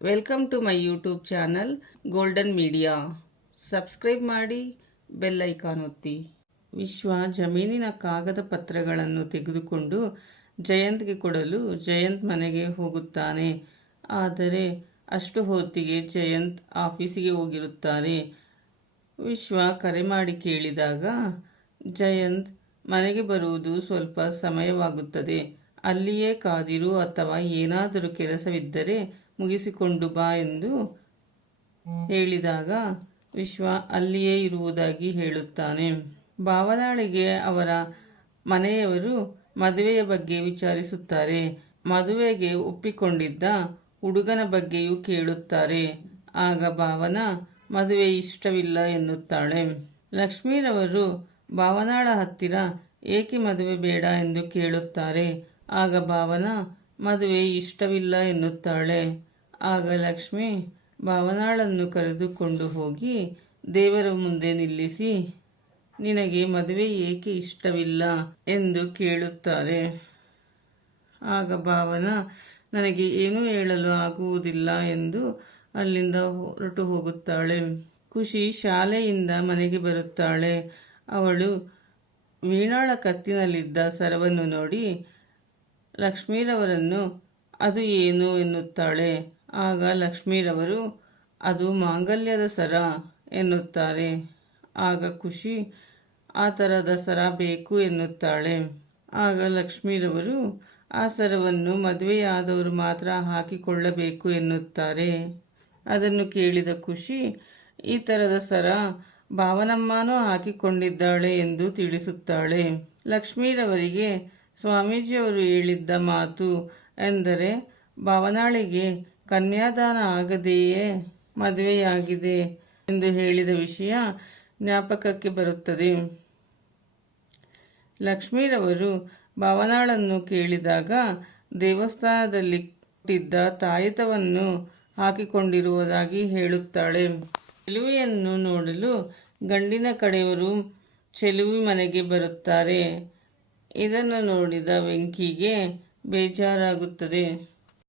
Welcome to my YouTube channel golden media. Subscribe ಮಾಡಿ, bell icon ಒತ್ತಿ. ವಿಶ್ವ ಜಮೀನಿನ ಕಾಗದ ಪತ್ರಗಳನ್ನು ತೆಗೆದುಕೊಂಡು ಜಯಂತ್ಗೆ ಕೊಡಲು ಜಯಂತ್ ಮನೆಗೆ ಹೋಗುತ್ತಾನೆ. ಆದರೆ ಅಷ್ಟು ಹೊತ್ತಿಗೆ ಜಯಂತ್ ಆಫೀಸಿಗೆ ಹೋಗಿರುತ್ತಾರೆ. ವಿಶ್ವ ಕರೆ ಮಾಡಿ ಕೇಳಿದಾಗ ಜಯಂತ್ ಮನೆಗೆ ಬರುವುದು ಸ್ವಲ್ಪ ಸಮಯವಾಗುತ್ತದೆ, ಅಲ್ಲಿಯೇ ಕಾದಿರು ಅಥವಾ ಏನಾದರೂ ಕೆಲಸವಿದ್ದರೆ ಮುಗಿಸಿಕೊಂಡು ಬಾ ಎಂದು ಹೇಳಿದಾಗ ವಿಶ್ವ ಅಲ್ಲಿಯೇ ಇರುವುದಾಗಿ ಹೇಳುತ್ತಾನೆ. ಭಾವನಾಳಿಗೆ ಅವರ ಮನೆಯವರು ಮದುವೆಯ ಬಗ್ಗೆ ವಿಚಾರಿಸುತ್ತಾರೆ. ಮದುವೆಗೆ ಒಪ್ಪಿಕೊಂಡಿದ್ದ ಹುಡುಗನ ಬಗ್ಗೆಯೂ ಕೇಳುತ್ತಾರೆ. ಆಗ ಭಾವನ ಮದುವೆ ಇಷ್ಟವಿಲ್ಲ ಎನ್ನುತ್ತಾಳೆ. ಲಕ್ಷ್ಮೀರವರು ಭಾವನಾಳ ಹತ್ತಿರ ಏಕೆ ಮದುವೆ ಬೇಡ ಎಂದು ಕೇಳುತ್ತಾರೆ. ಆಗ ಭಾವನ ಮದುವೆ ಇಷ್ಟವಿಲ್ಲ ಎನ್ನುತ್ತಾಳೆ. ಆಗ ಲಕ್ಷ್ಮಿ ಭಾವನಾಳನ್ನು ಕರೆದುಕೊಂಡು ಹೋಗಿ ದೇವರ ಮುಂದೆ ನಿಲ್ಲಿಸಿ, ನಿನಗೆ ಮದುವೆ ಏಕೆ ಇಷ್ಟವಿಲ್ಲ ಎಂದು ಕೇಳುತ್ತಾರೆ. ಆಗ ಭಾವನ ನನಗೆ ಏನೂ ಹೇಳಲು ಆಗುವುದಿಲ್ಲ ಎಂದು ಅಲ್ಲಿಂದ ಹೊರಟು ಹೋಗುತ್ತಾಳೆ. ಖುಷಿ ಶಾಲೆಯಿಂದ ಮನೆಗೆ ಬರುತ್ತಾಳೆ. ಅವಳು ವೀಣಾಳ ಕತ್ತಿನಲ್ಲಿದ್ದ ಸರವನ್ನು ನೋಡಿ ಲಕ್ಷ್ಮೀರವರನ್ನು ಅದು ಏನು ಎನ್ನುತ್ತಾಳೆ. ಆಗ ಲಕ್ಷ್ಮೀರವರು ಅದು ಮಾಂಗಲ್ಯದ ಸರ ಎನ್ನುತ್ತಾರೆ. ಆಗ ಖುಷಿ ಆ ಥರದ ಸರ ಬೇಕು ಎನ್ನುತ್ತಾಳೆ. ಆಗ ಲಕ್ಷ್ಮೀರವರು ಆ ಸರವನ್ನು ಮದುವೆಯಾದವರು ಮಾತ್ರ ಹಾಕಿಕೊಳ್ಳಬೇಕು ಎನ್ನುತ್ತಾರೆ. ಅದನ್ನು ಕೇಳಿದ ಖುಷಿ ಈ ಥರದ ಸರ ಭಾವನಮ್ಮನೂ ಹಾಕಿಕೊಂಡಿದ್ದಾಳೆ ಎಂದು ತಿಳಿಸುತ್ತಾಳೆ. ಲಕ್ಷ್ಮೀರವರಿಗೆ ಸ್ವಾಮೀಜಿಯವರು ಹೇಳಿದ್ದ ಮಾತು ಎಂದರೆ ಭಾವನಾಳಿಗೆ ಕನ್ಯಾದಾನ ಆಗದೆಯೇ ಮದುವೆಯಾಗಿದೆ ಎಂದು ಹೇಳಿದ ವಿಷಯ ಜ್ಞಾಪಕಕ್ಕೆ ಬರುತ್ತದೆ. ಲಕ್ಷ್ಮೀರವರು ಭಾವನಾಳನ್ನು ಕೇಳಿದಾಗ ದೇವಸ್ಥಾನದಲ್ಲಿ ಕೊಟ್ಟಿದ್ದ ತಾಯಿತವನ್ನು ಹಾಕಿಕೊಂಡಿರುವುದಾಗಿ ಹೇಳುತ್ತಾಳೆ. ಚೆಲುವೆಯನ್ನು ನೋಡಲು ಗಂಡಿನ ಕಡೆಯವರು ಚೆಲುವೆ ಮನೆಗೆ ಬರುತ್ತಾರೆ. ಇದನ್ನು ನೋಡಿದ ವೆಂಕಿಗೆ ಬೇಜಾರಾಗುತ್ತದೆ.